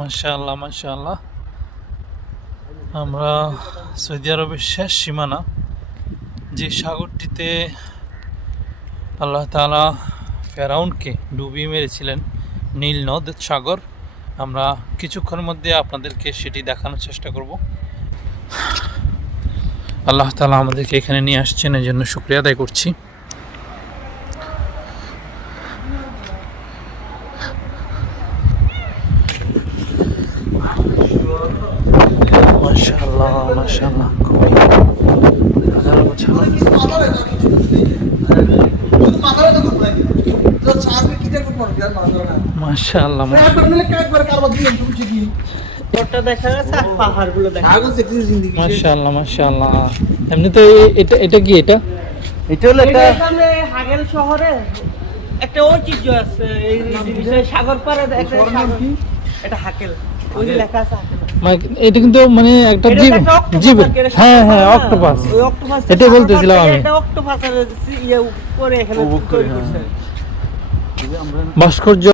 মাশাআল্লাহ মাশাআল্লাহ। আমরা সৌদি আরবের শেষ সীমানা, যে সাগরটিতে আল্লাহ তাআলা ফেরাউনকে ডুবিয়ে মেরেছিলেন, নীল নদ সাগর, আমরা কিছুক্ষণের মধ্যে আপনাদেরকে সেটি দেখানোর চেষ্টা করব। আল্লাহ তালা আমাদেরকে এখানে নিয়ে আসছেন এই জন্য শুক্রিয়া আদায় করছি। মাশাআল্লাহ মাশাআল্লাহ খুবই। হাজারো গোছানো মাশাআল্লাহ ওটা দেখা যাচ্ছে আর পাহাড়গুলো দেখা যাচ্ছে। মাশাআল্লাহ মাশাআল্লাহ। এমনি তো এটা এটা কি এটা? এটা হলো একটা হাগেল শহরে একটা ঐতিহ্য আছে এই সাগর পাড়ে একটা এটা হাকেল। ওই লেখা আছে হাকেল। এটা কিন্তু মানে একটা এটা জীব জীব এটা হ্যাঁ হ্যাঁ অক্টোপাস ওই octopus টা এটাই বলতেছিলাম আমি। ইয়ে হ্যাঁ। ভাস্কর্য